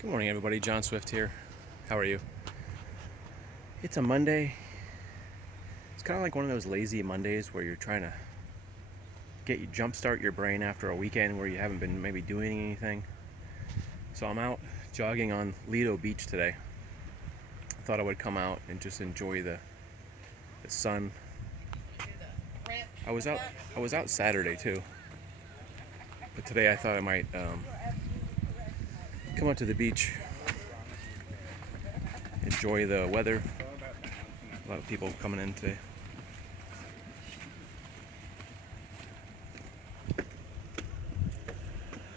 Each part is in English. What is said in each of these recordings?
Good morning, everybody. John Swift here. How are you? It's a Monday. It's kind of like one of those lazy Mondays where you're trying to jumpstart your brain after a weekend where you haven't been maybe doing anything. So I'm out jogging on Lido Beach today. I thought I would come out and just enjoy the sun. I was out Saturday too, but today I thought I might come out to the beach, enjoy the weather. A lot of people coming in today.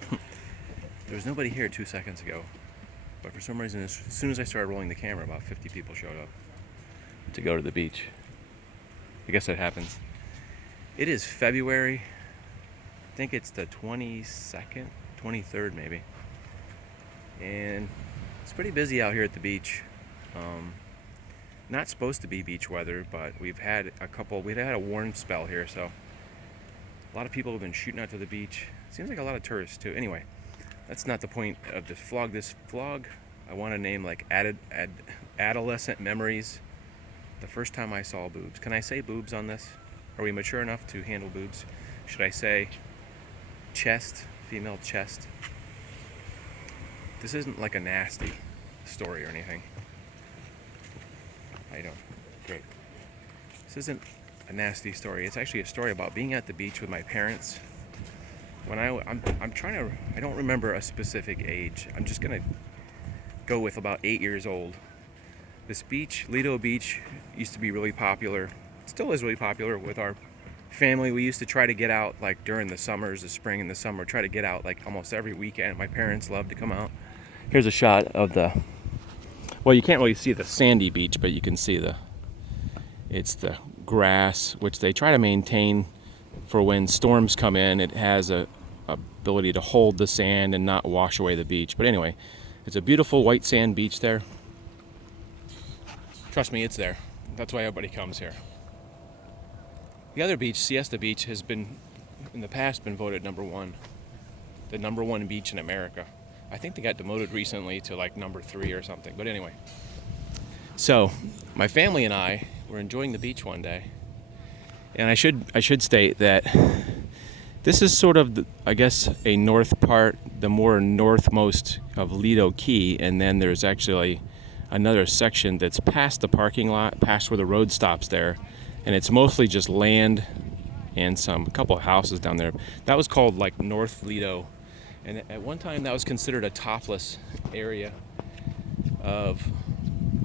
There was nobody here 2 seconds ago, but for some reason, as soon as I started rolling the camera, about 50 people showed up to go to the beach. I guess that happens. It is February. I think it's the 22nd, 23rd maybe. And it's pretty busy out here at the beach. Not supposed to be beach weather, but we've had a warm spell here, so a lot of people have been shooting out to the beach. Seems like a lot of tourists too. Anyway, that's not the point of this vlog. This vlog I want to name like adolescent memories. The first time I saw boobs. Can I say boobs on this? Are we mature enough to handle boobs? Should I say chest, female chest? This isn't like a nasty story or anything. How you doing? Great. This isn't a nasty story. It's actually a story about being at the beach with my parents. When I don't remember a specific age. I'm just gonna go with about 8 years old. This beach, Lido Beach, used to be really popular. It still is really popular with our family. We used to try to get out like during the summers, the spring and the summer, try to get out like almost every weekend. My parents loved to come out. Here's a shot of well, you can't really see the sandy beach, but you can see it's the grass, which they try to maintain for when storms come in. It has a ability to hold the sand and not wash away the beach. But anyway, it's a beautiful white sand beach there. Trust me, it's there. That's why everybody comes here. The other beach, Siesta Beach, has been, in the past, been voted number one. The number one beach in America. I think they got demoted recently to like number 3 or something. But anyway. So, my family and I were enjoying the beach one day. And I should state that this is sort of, I guess, a north part, the more northmost of Lido Key. And then there's actually another section that's past the parking lot, past where the road stops there. And it's mostly just land and a couple of houses down there. That was called like North Lido. And at one time that was considered a topless area of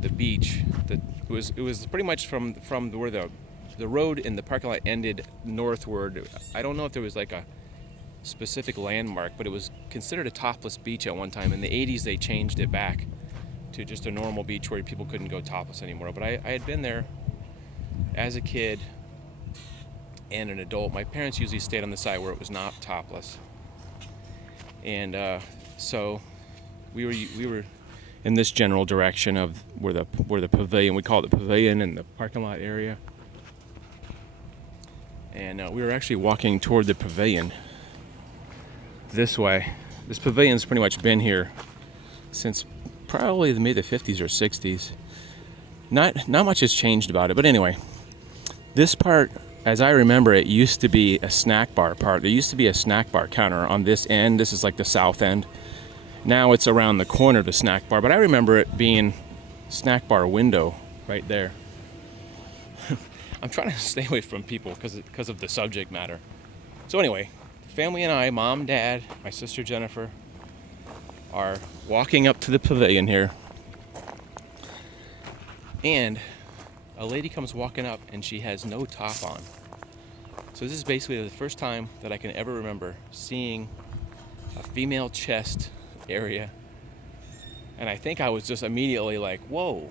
the beach. It was pretty much from where the road and the parking lot ended northward. I don't know if there was like a specific landmark, but it was considered a topless beach at one time. In the 80s they changed it back to just a normal beach where people couldn't go topless anymore. But I had been there as a kid and an adult. My parents usually stayed on the side where it was not topless. And so we were in this general direction of where the pavilion, we call it the pavilion, in the parking lot area. And we were actually walking toward the pavilion this way. This pavilion's pretty much been here since probably maybe the 50s or 60s. Not much has changed about it, but anyway, this part, as I remember, it used to be a snack bar part. There used to be a snack bar counter on this end. This is like the south end. Now it's around the corner of the snack bar, but I remember it being snack bar window right there. I'm trying to stay away from people because of the subject matter. So anyway, family and I, mom, dad, my sister Jennifer, are walking up to the pavilion here. And a lady comes walking up and she has no top on. So this is basically the first time that I can ever remember seeing a female chest area. And I think I was just immediately like, whoa.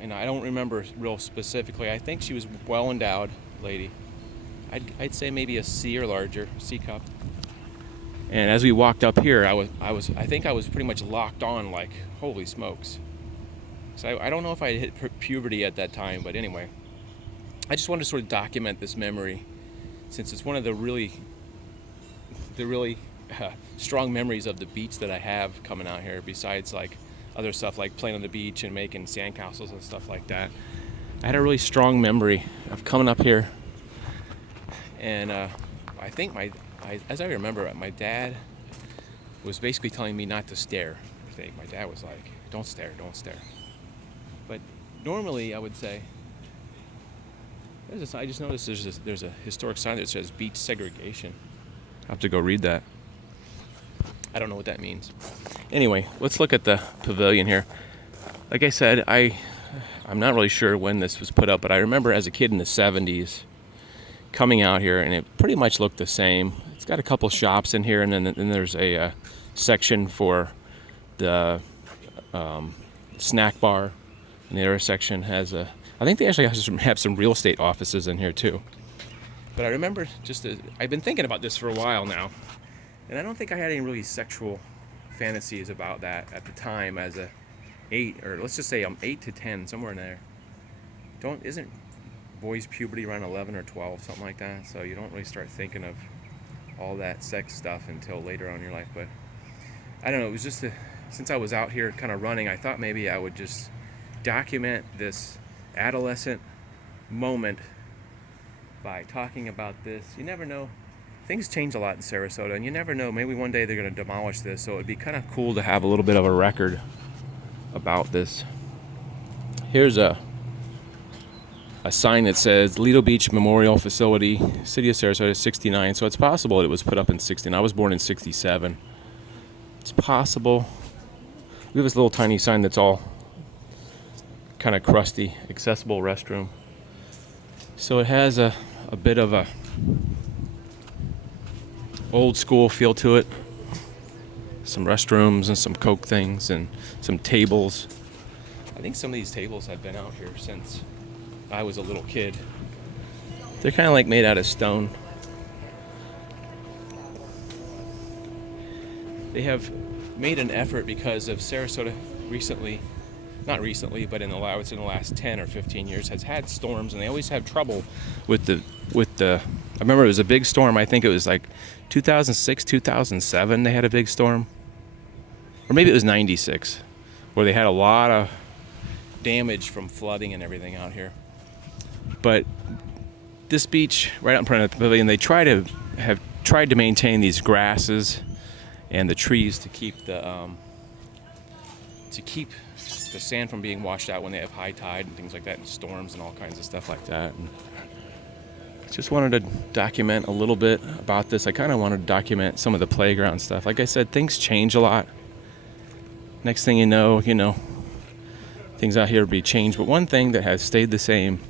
And I don't remember real specifically. I think she was well endowed lady. I'd say maybe a C or larger, C cup. And as we walked up here, I think I was pretty much locked on, like, holy smokes. So I don't know if I hit puberty at that time, but anyway, I just wanted to sort of document this memory, since it's one of the really strong memories of the beach that I have coming out here, besides like other stuff like playing on the beach and making sandcastles and stuff like that. I had a really strong memory of coming up here, and I think as I remember, my dad was basically telling me not to stare. I think my dad was like, "Don't stare, don't stare." But normally, I would say, I just noticed there's a historic sign that says beach segregation. I have to go read that. I don't know what that means. Anyway, let's look at the pavilion here. Like I said, I'm not really sure when this was put up, but I remember as a kid in the 70s coming out here, and it pretty much looked the same. It's got a couple shops in here, and then there's a section for the snack bar, and the other section has I think they actually have some real estate offices in here too. But I remember I've been thinking about this for a while now, and I don't think I had any really sexual fantasies about that at the time as a 8, or let's just say I'm 8 to 10, somewhere in there. Isn't boys' puberty around 11 or 12, something like that? So you don't really start thinking of all that sex stuff until later on in your life. But I don't know, it was just since I was out here kind of running, I thought maybe I would just document this adolescent moment by talking about this. You never know. Things change a lot in Sarasota, and you never know. Maybe one day they're going to demolish this, so it'd be kind of cool to have a little bit of a record about this. Here's a sign that says Lido Beach Memorial Facility, City of Sarasota, 69. So it's possible it was put up in 69. I was born in 67. It's possible. We have this little tiny sign that's all kind of crusty, accessible restroom. So it has a bit of a old school feel to it. Some restrooms and some Coke things and some tables. I think some of these tables have been out here since I was a little kid. They're kind of like made out of stone. They have made an effort because of Sarasota recently, not recently, but I would say in the last 10 or 15 years, has had storms, and they always have trouble with the. I remember it was a big storm. I think it was like 2006, 2007. They had a big storm, or maybe it was 96, where they had a lot of damage from flooding and everything out here. But this beach, right out in front of the pavilion, they have tried to maintain these grasses and the trees to keep the sand from being washed out when they have high tide and things like that, and storms and all kinds of stuff like that. And just wanted to document a little bit about this. I kind of wanted to document some of the playground stuff. Like I said, things change a lot. Next thing you know, things out here will be changed. But one thing that has stayed the same,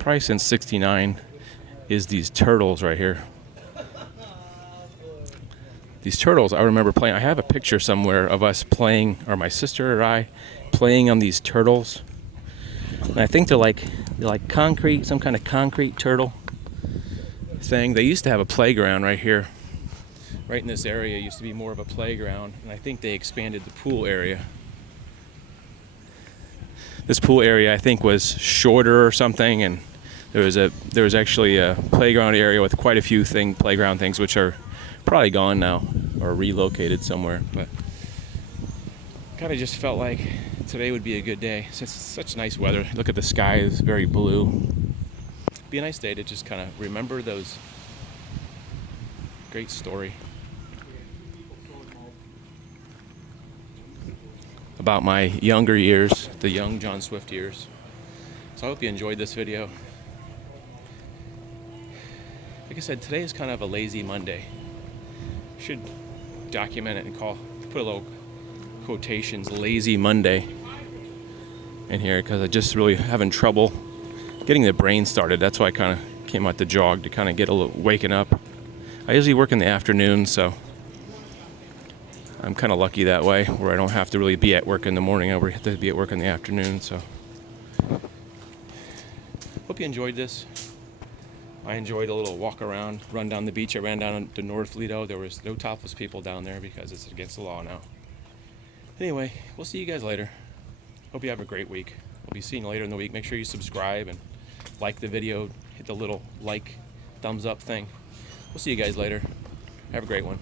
probably since 69, is these turtles right here. These turtles, I remember playing. I have a picture somewhere of us playing, or my sister or I, playing on these turtles. And I think they're like concrete, some kind of concrete turtle thing. They used to have a playground right here. Right in this area used to be more of a playground, and I think they expanded the pool area. This pool area, I think, was shorter or something, and there was actually a playground area with quite a few playground things, which are probably gone now or relocated somewhere. But kind of just felt like today would be a good day since it's such nice weather. Look at the sky, is very blue. Be a nice day to just kind of remember those great story about my younger years, the young John Swift years. So I hope you enjoyed this video. Like I said, today is kind of a lazy Monday. Should document it and put a little quotations, lazy Monday in here, because I just really having trouble getting the brain started. That's why I kind of came out to jog, to kind of get a little waking up. I usually work in the afternoon, so I'm kind of lucky that way, where I don't have to really be at work in the morning. I have to be at work in the afternoon. So hope you enjoyed this. I enjoyed a little walk around, run down the beach. I ran down to North Lido. There was no topless people down there because it's against the law now. Anyway, we'll see you guys later. Hope you have a great week. We'll be seeing you later in the week. Make sure you subscribe and like the video. Hit the little thumbs up thing. We'll see you guys later. Have a great one.